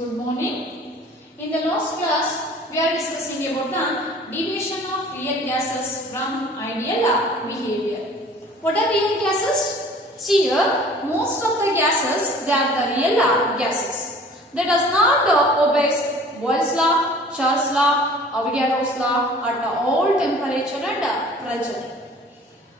Good morning. In the last class, we are discussing about the deviation of real gases from ideal behavior. What are real gases? See here, most of the gases, they are the real gases. They does not obey Boyle's law, Charles' law, Avogadro's law at all temperature and pressure.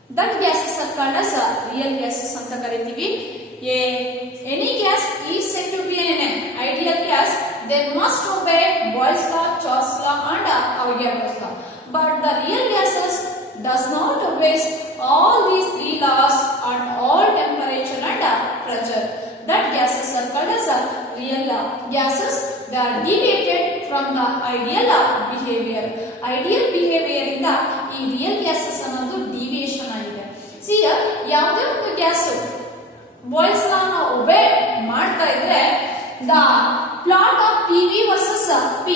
That gases are called as real gases anta karitivi. Any gas is said to be an ideal gas, they must obey Boyle's law, Charles' law and Avogadro's law. But the real gases does not obey all these three laws at all temperature and pressure. That gases are called as real gases. They are deviated from the ideal behavior. Ideal behavior in the real gases ಅನ್ನೋದು deviation ಆಗಿದೆ. See here, ಯಾವುದೇ ಒಂದು gas boils ಲಾ ನ ಒಬೆ ಮಾಡ್ತಾ ಇದ್ರೆ the plot of PV versus P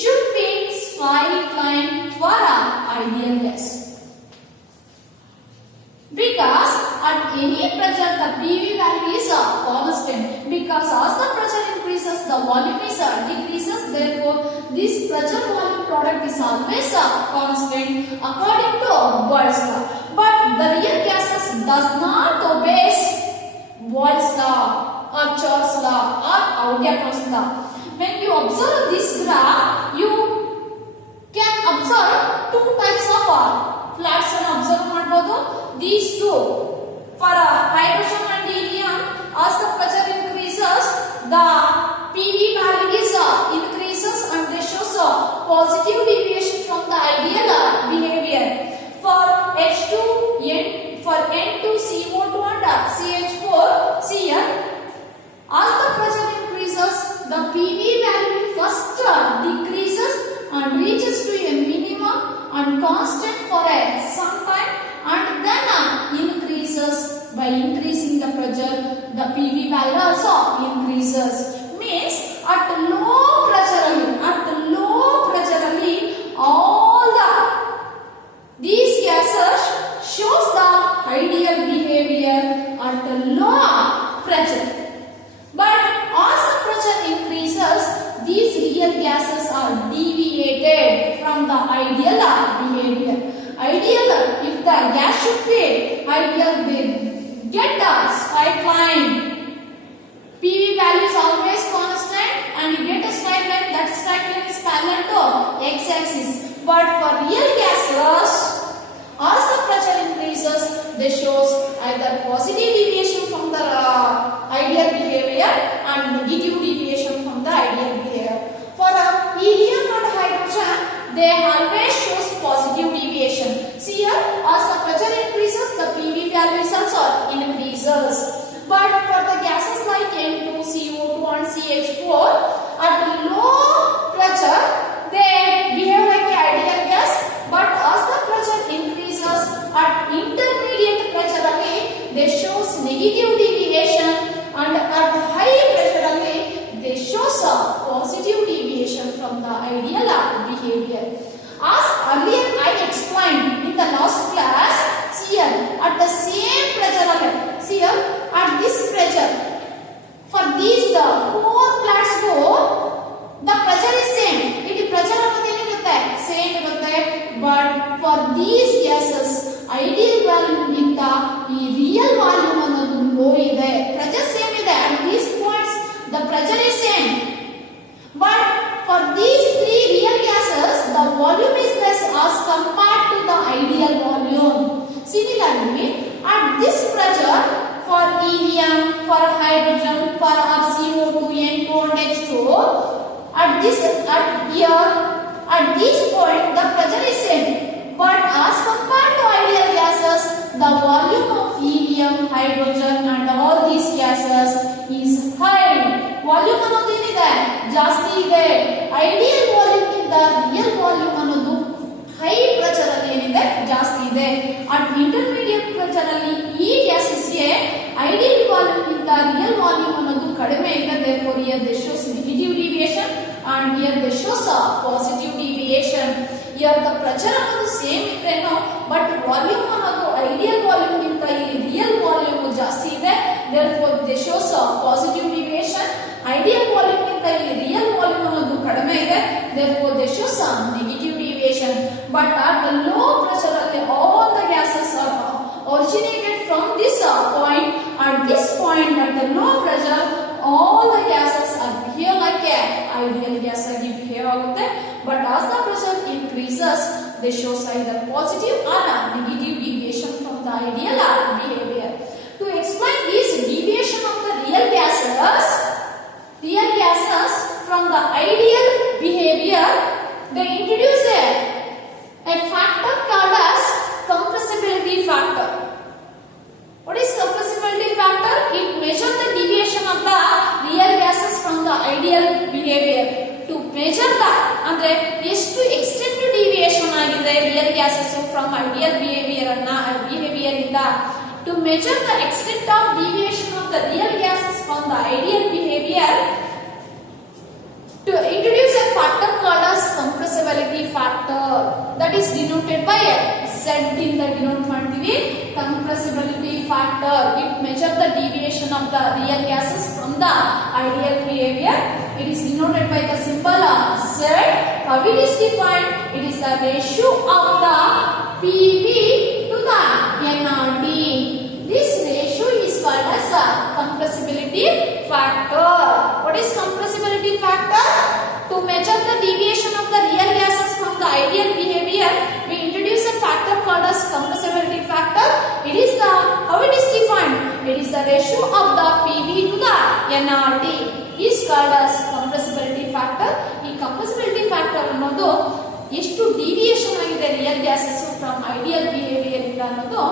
should be straight line for ideal gas. Because at any pressure the PV value is constant. Because as the pressure increases, the volume is decreases. Therefore, this pressure volume product is always constant according to Boyle's law. But the real gases does not obey Boyle's law or Charles' law or Avogadro's law. When you observe this graph, you can observe two types of flats and observe ಮಾಡಬಹುದು. These two, for hydrogen and helium, as the pressure increases, the PV value is increases and they shows positive deviation from the ideal behavior. For H2, for N2CO2 and CH4, see here, as the pressure increases, the PV value first decreases and reaches to a minimum and constant for some time, and then increases. By increasing the pressure, the PV value also increases. Means at low pressure all these gases shows the ideal behavior at low pressure. But as the pressure increases, these real gases are deviated from the ideal behavior. Ideal, if the gas should be ideal, they get a straight line. PV value is always constant and you get a straight line. That straight line is parallel to x-axis. But for real gases, as the pressure increases, they shows either positive deviation from the ideal behavior and negative deviation from the ideal behavior. For helium and hydrogen, they always shows positive deviation. See here, as the pressure increases, the PV value is also increases. But for the gases like N2CO2 and CH4, at low pressure, they behave like an ideal gas. But as the pressure increases, at intermediate pressure, they shows negative deviation, and at high pressure, they shows a positive deviation from the ideal behavior. As earlier I explained in the last class, see here, at the same pressure, see here, at this pressure, for these the four flats go, the pressure is same. It pressure same irutte, but for these gases, ideal volume ginta real volume ಅನ್ನೋದು low ಇದೆ. Pressure same ಇದೆ. At these points, the pressure is same. But for these three real gases, the volume is less as compared to the ideal volume. Similarly, at this pressure, for helium, for hydrogen, for CO2, N2 and H2, at this point, the pressure is same. But as compared to ideal gases, the volume of helium, hydrogen and all these gases is high. Volume ಅನ್ನೋದು ಏನಿದೆ ಜಾಸ್ತಿ ಇದೆ. Ideal volume ಗಿಂತ real volume ಅನ್ನೋದು high pressure ಅಲ್ಲಿ ಏನಿದೆ ಜಾಸ್ತಿ ಇದೆ. ಅಟ್ ಇಂಟರ್ಮೀಡಿಯೇಟ್ ಪ್ರೆಷರ್ ಅಲ್ಲಿ ಈ ಗ್ಯಾಸಸ್ ಗೆ ಐಡಿಯಲ್ ವಾಲ್ಯೂಮ್ ಗಿಂತ ರಿಯಲ್ ವಾಲ್ಯೂಮ್ ಅನ್ನೋದು ಕಡಿಮೆ ಇದೆ. therefore here they shows negative deviation and here they shows a positive deviation. Here the pressure ಅನ್ನೋದು ಸೇಮ್ ಇದ್ರೇನೋ ಬಟ್ ವಾಲ್ಯೂಮ್ ಅನ್ನೋದು ಐಡಿಯಲ್ ವಾಲ್ಯೂಮ್ ಗಿಂತ ಇಲ್ಲಿ ರಿಯಲ್ ವಾಲ್ಯೂಮ್ ಜಾಸ್ತಿ ಇದೆ. therefore they shows a positive deviation. Ideal volume ಗಿಂತ ಇಲ್ಲಿ negative deviation. But at the low pressure, all the gases are originated from this point. At this point, at the low pressure, all the gases are behave like a ideal gas agi behave agutte. But as the pressure increases, they show either positive or negative deviation from the ideal behavior. To explain this deviation of the real gases from the ideal behavior, they introduce a factor called as compressibility factor. What is compressibility factor? It measures the deviation of the real gases from the ideal behavior. To measure the andre ಎಷ್ಟು extent deviation ಆಗಿದೆ real gases from ideal behavior ಇಂದ. To measure the extent of deviation of the real gases from the ideal behavior, to introduce a factor called as compressibility factor, that is denoted by Z in the denote ಮಾಡ್ತೀವಿ. Compressibility factor, it measures the deviation of the real gases from the ideal behavior. It is denoted by the symbol Z. How it is defined? It is the ratio of the PV to the nRT. This ratio is called as a compressibility factor. What is compressibility factor? To measure the deviation of the real gases from the ideal behavior, we introduce a factor called as compressibility factor. It is the how it is defined? It is the ratio of the PV to the nRT is called as compressibility factor. ಈ compressibility factor ಅನ್ನೋದು ಎಷ್ಟು deviation ಆಗಿದೆ real gases from ideal behaviour ಇಂದ ಅನ್ನೋದು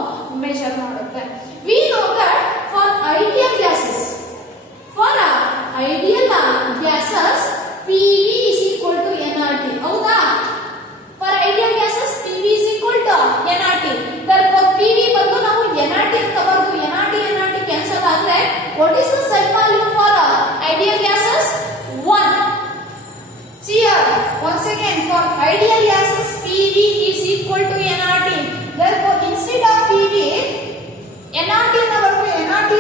measure ಮಾಡುತ್ತೆ. We know that for ideal gases, PV is equal to nRT. ಹೌದಾ? For ideal gases PV is equal to nRT. Therefore PV ಬಂದು ನಾವು nRT ಅಂತ ಬರೆದು nRT ಕ್ಯಾನ್ಸಲ್ ಆದ್ರೆ what is the Z value for ideal gases? 1. See here, once again, for ideal gases PV is equal to nRT. Therefore instead of PV nRT ಅನ್ನು ಬರೆದು nRT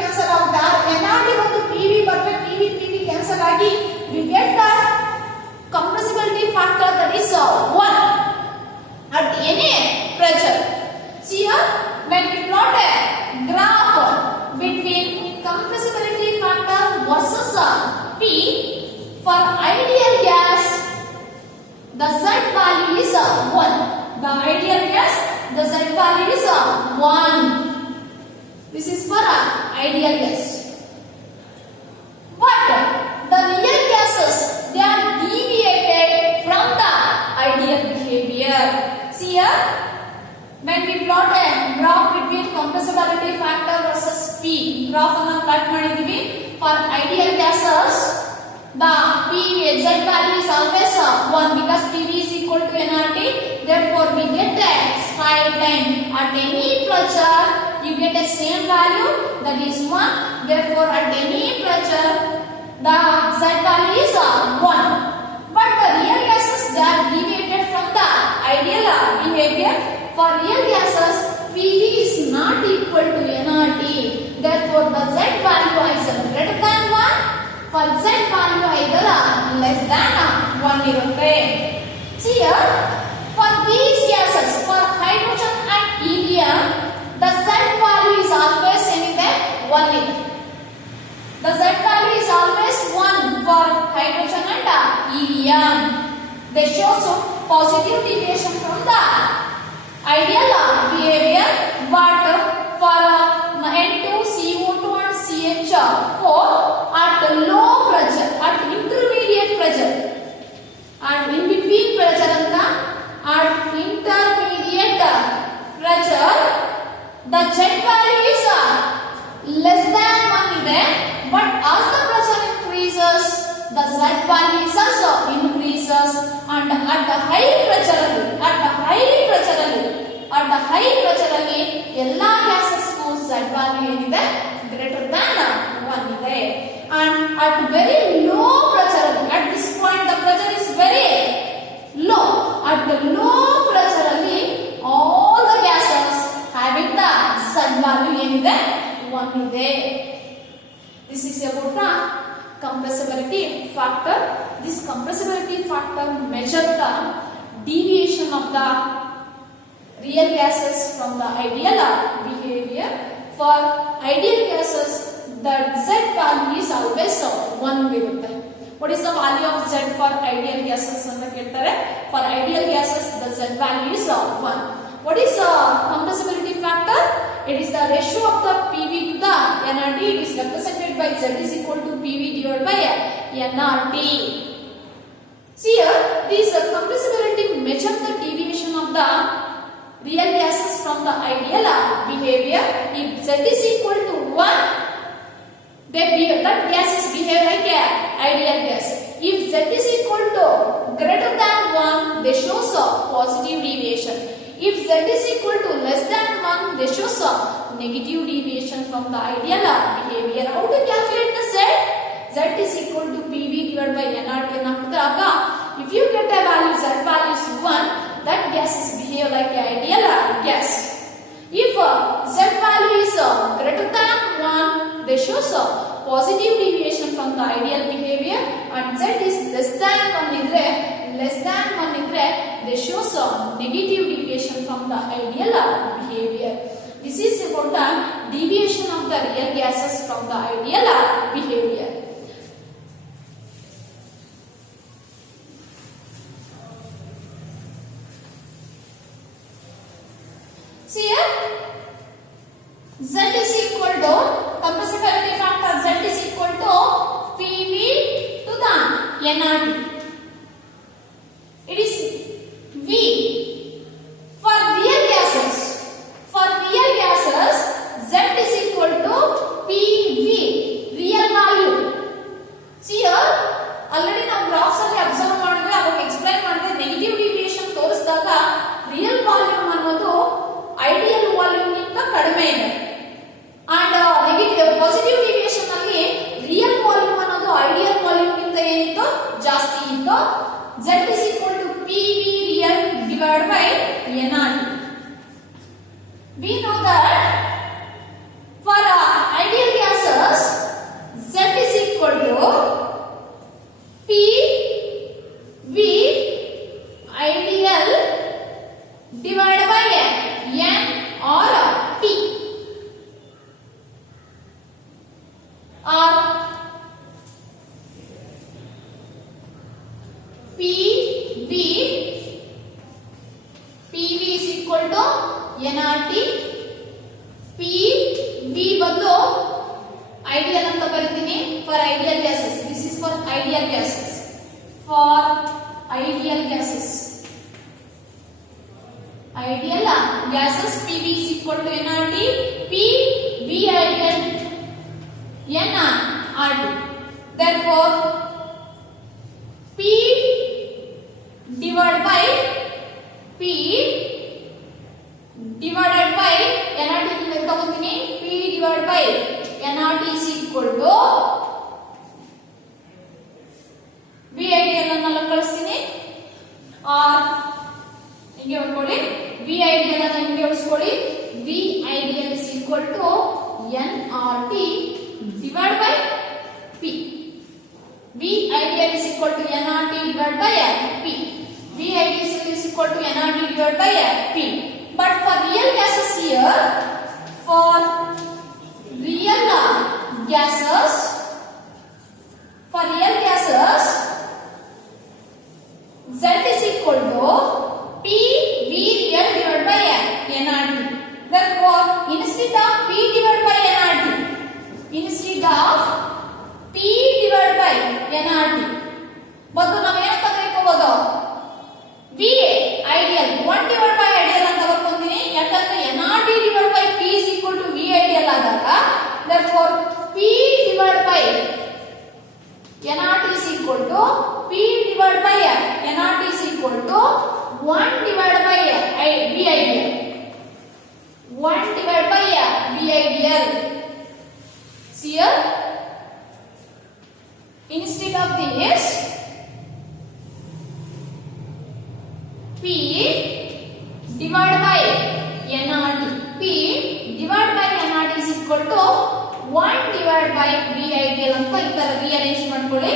cancel ಆಗುತ್ತೆ. nRT ಬಂದು PV ಬರೆದ್ರೆ PV cancel ಆಗಿ we get the compressibility factor, that is 1 at any pressure. See here, when we plot a graph between compressibility factor versus P for ideal gas, the Z value is 1. The ideal gas, the Z value is 1. This is for ideal gas. But the real gases, they are deviated from the ideal behavior. See here, when we plot a graph between compressibility factor versus P, graph ಅನ್ನು plot ಮಾಡಿದೀವಿ. For ideal gases, the PV Z value is always 1 because PV is equal to nRT. Therefore we get a straight line. At any pressure you get a same value, that is 1. Therefore at any pressure the Z value is 1. But the real gases, they are deviated from the ideal behavior. For real gases PV is not equal to nRT. Therefore the Z value is greater than 1. For Z value either less than 1 irutte. See here, for these gases, for hydrogen and helium, the Z value is always 1. The Z value is always 1 for hydrogen and helium. They show some positive deviation from the ideal behavior, but for N2CO2 and CH4 at low pressure, at intermediate pressure, and in between pressure and at intermediate pressure, the Z value is less than 1 ಇದೆ. But as the pressure increases, the Z value is also increases, and at the high pressure ಅಲ್ಲಿ ಎಲ್ಲಾ gases Z value ಏನಿದೆ greater than 1 ಇದೆ. And at very low pressure, at this point the pressure is very low. At the low pressure ಅಲ್ಲಿ all the gases having the Z value ಏನಿದೆ 1 ಇದೆ. This is about the compressibility factor. This compressibility factor measures the deviation of the real gases from the ideal behavior. For ideal gases, the Z value is always 1 virutte. What is the value of Z for ideal gases? For ideal gases, the Z value is 1. What is the compressibility factor? It is the ratio of the PV to the nRT. It is represented by Z is equal to PV divided by nRT. See here, this compressibility measures the deviation of the real gases from the ideal behavior. If Z is equal to 1, that gases behave like ideal gas. If Z is equal to greater than 1, they show positive deviation. If Z is equal to less than 1, they show negative deviation from the ideal behavior. How to calculate the Z? Z is equal to PV divided by nRT. If you get a value, Z value is 1, that gases behave like an ideal gas. If Z value is greater than 1, they show positive deviation from the ideal behavior, and Z is less than 1 they show negative deviation from the ideal behavior. This is about the deviation of the real gases from the ideal behavior. See here, Z is equal to compressibility factor. Z is equal to PV to the nRT. It is V. For real gases, Z is equal to PV, real value. See here, already ನಾವು graphs ಅಲ್ಲಿ observe ಮಾಡಿದ್ರೆ ಅವಾಗ explain ಮಾಡಿದ್ರೆ negative deviation ತೋರಿಸಿದಾಗ real volume ಅನ್ನೋದು ideal volume ಗಿಂತ ಕಡಿಮೆ ಇದೆ, ಅಂಡ್ ನೆಗೆಟಿವ್ ಪಾಸಿಟಿವ್ ಡಿವಿಯೇಷನ್ ಅಲ್ಲಿ ರಿಯಲ್ ವಾಲ್ಯೂಮ್ ಅನ್ನೋದು ಐಡಿಯಲ್ ವಾಲ್ಯೂಮ್ ಗಿಂತ ಏನಿತ್ತು ಜಾಸ್ತಿ ಇತ್ತು. Z is equal to PV real divided by nRT. We know that for ideal gases, Z is equal to PV ideal divided by N or T, or PV is equal to nRT. PV ಬಂದು ideal ಅಂತ ಬರೀತೀನಿ for ideal gases. This is for ideal gases. For ideal gases. Ideal gases, PV is equal to nRT. PV ideal nRT. Therefore, P divided by P divided by nRT ತಗೊಂತೀನಿ. P divided by nRT is equal to V ideal ಅನ್ನು ಕಳಿಸ್ತೀನಿ, R ಹಿಂಗೆ ಬರ್ಕೊಳ್ಳಿ. V ideal ಅನ್ನು ಹಿಂಗೆ ಉಳಿಸ್ಕೊಳ್ಳಿ. V ideal is equal to nRT divided by P. V ideal is equal to nRT divided by P. V ideal is equal to nRT divided by P. But for real gases here, for real gases, Z is equal to PV real divided by nRT. Therefore, instead of P divided by nRT, ಮತ್ತು ನಾವು ಏನಂತ ಬರೆಯಬಹುದು? V ideal 1 divided by ideal ಅಂತ ಬರ್ಕೊಂತೀನಿ. ಯಾಕಂದ್ರೆ nRT divided by P is equal to V ideal ಆದಾಗ, therefore P divided by nRT is equal to P divided by nRT is equal to 1 divided by V ideal. 1 divided by V ideal. See here, instead of this, P divided by nRT. P divided by nRT is equal to 1 divided by V ideal ಅಂತ ಈ ತರ rearrange ಮಾಡ್ಕೊಳ್ಳಿ.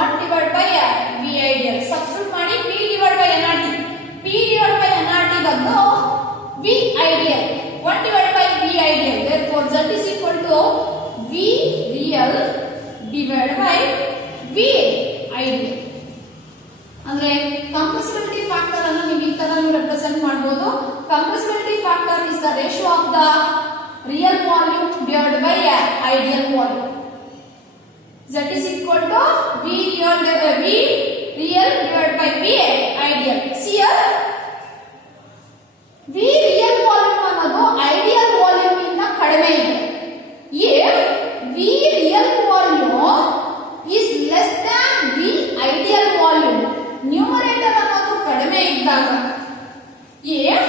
1 divided by V ideal substitute ಮಾಡಿ P divided by NRT. P divided by NRT ಬಂದು V ideal. 1 divided by V ideal. Therefore Z is equal to V real divided by V ideal. ಅಂದ್ರೆ compressibility factor ಅನ್ನು ನೀವು ಈ ತರ represent ಮಾಡಬಹುದು. Compressibility factor is the ratio of the real volume divided by ideal volume. Z is equal to V real divided by V ideal. See here, V real volume ಅನ್ನೋದು ideal volume ಇಂದ ಕಡಿಮೆ ಇದೆ. If V real volume is less than V ideal volume, numerator ಅನ್ನೋದು ಕಡಿಮೆ ಇದ್ದಾಗ, if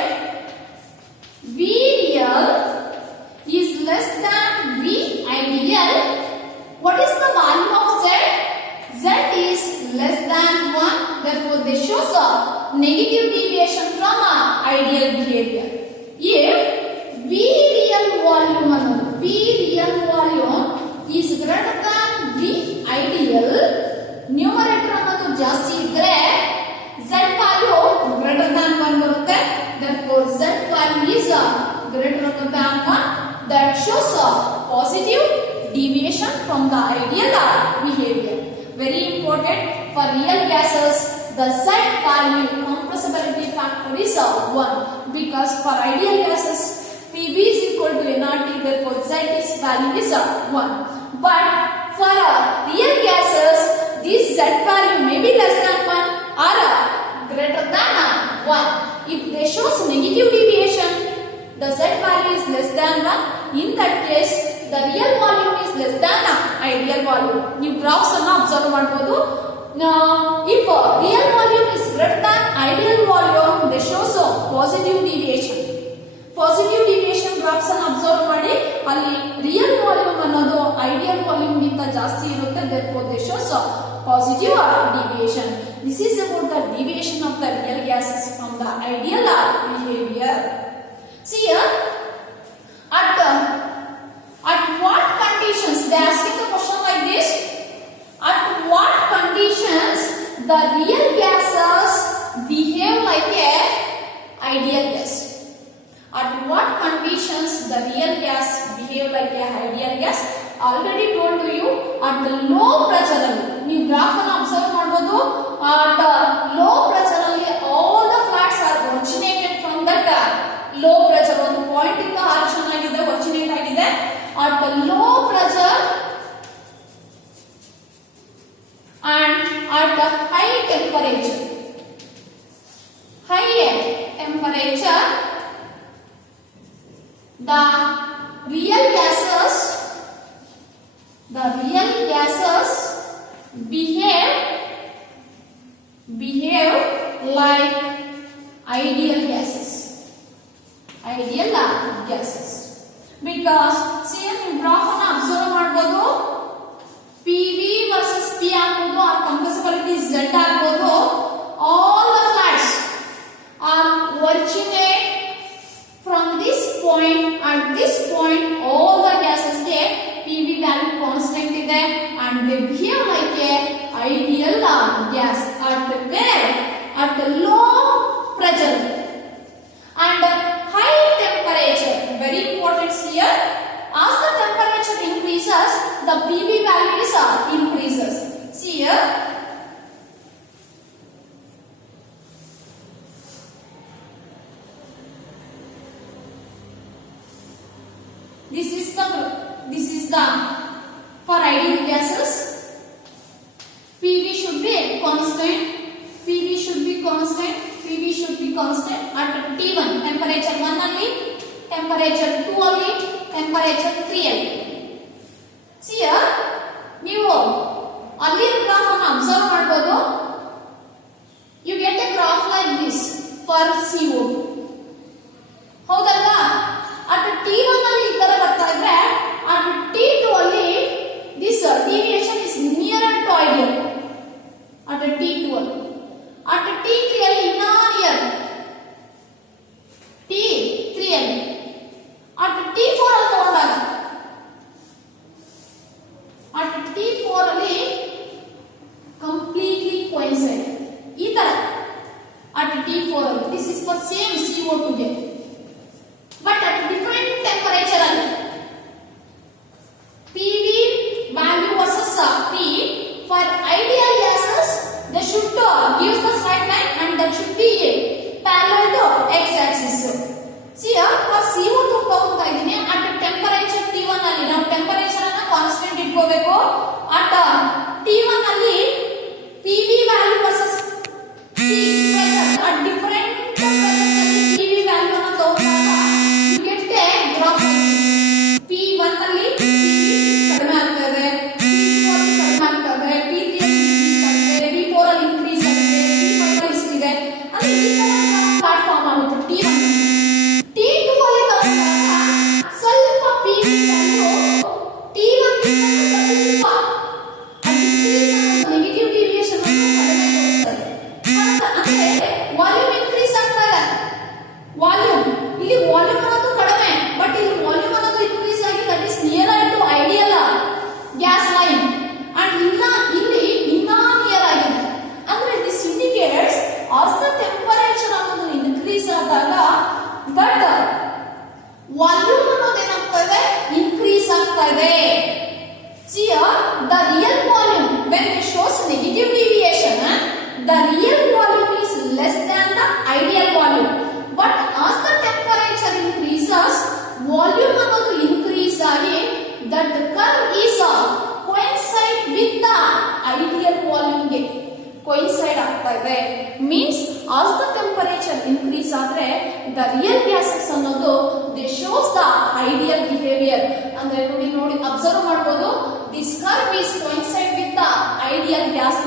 V real is less than V ideal, what is the value of Z? Z is less than 1, therefore this shows a negative deviation from ideal behavior. If V real volume is greater than V ideal, numerator ಅನ್ನೋದು ಜಾಸ್ತಿ ಇದ್ರೆ Z value greater than 1 ಬರುತ್ತೆ. Therefore Z value is greater than 1. That shows a positive deviation from the ideal behavior. Very important for real gases, the Z value compressibility factor is 1, because for ideal gases PV is equal to nRT, therefore Z is value is 1. But for real gases, this Z value may be less than 1 or greater than 1. If they shows negative deviation, the Z value is less than 1. In that case, the real volume is less than ideal volume. You graphs ಅನ್ನು observe ಮಾಡಬಹುದು. If real volume is greater than ideal volume, they shows a positive deviation. Positive deviation graphs ಅನ್ನು observe ಮಾಡಿ, ಅಲ್ಲಿ real volume ಅನ್ನೋದು ideal volume ಗಿಂತ ಜಾಸ್ತಿ ಇರುತ್ತೆ. Therefore, they shows a positive deviation. This is about the deviation of the real gases from the ideal behavior. See here, at what conditions, they asking the question like this, at what conditions the real gases behave like a ideal gas? At what conditions the real gas behave like a ideal gas? Already told to you, at the low pressure alli ನೀವು graph ಅನ್ನು observe ಮಾಡಬಹುದು. At low pressure alli all the fluids are originated from that low pressure. ಒಂದು point ಇಂದ origin ಆಗಿದೆ, originate ಆಗಿದೆ. At the low pressure and at the high temperature, the real gases behave like ideal gases. Because see ನೀವು graph ಅನ್ನು observe ಮಾಡಬಹುದು. PV versus P ಆಗಬಹುದು, or compressibility Z ಆಗಬಹುದು. All the fluids are originate from this point. At this point, all the gases get PV value constant ಇದೆ, and they behave like a ideal gas. At the low pressure and high temperature, very important here. As the temperature increases, the PV value is increases. See here, this is the for ideal gases. PV should be constant. At T1 temperature 1 alli, temperature 2 alli, temperature 3 alli. See here, ನೀವು ಅಲ್ಲಿ graph ಅನ್ನು observe ಮಾಡಬಹುದು. You get a graph like this for CO2. ಹೌದಲ್ವಾ? at T1 ಅಲ್ಲಿ ಈ ತರ ಬರ್ತಾ ಇದ್ರೆ, at T2 ಅಲ್ಲಿ this deviation is nearer to ideal. At T2 ಅಲ್ಲಿ, at T3 ಅಲ್ಲಿ ಇನ್ನೂ near, T3 ಅಲ್ಲಿ, at T4 ಅಲ್ಲಿ ತಗೊಂಡಾಗ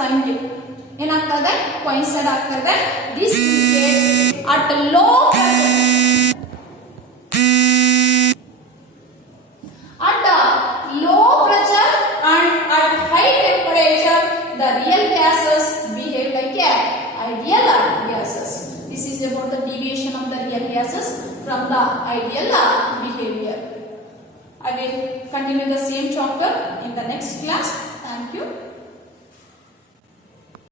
scientific. ಏನಾಗ್ತದೆ coincide ಆಗ್ತದೆ. This indicates at low pressure. At low pressure and at high temperature, the real gases behave like ideal gases. This is about the deviation of the real gases from the ideal behavior. I will continue the same chapter in the next class. Thank you.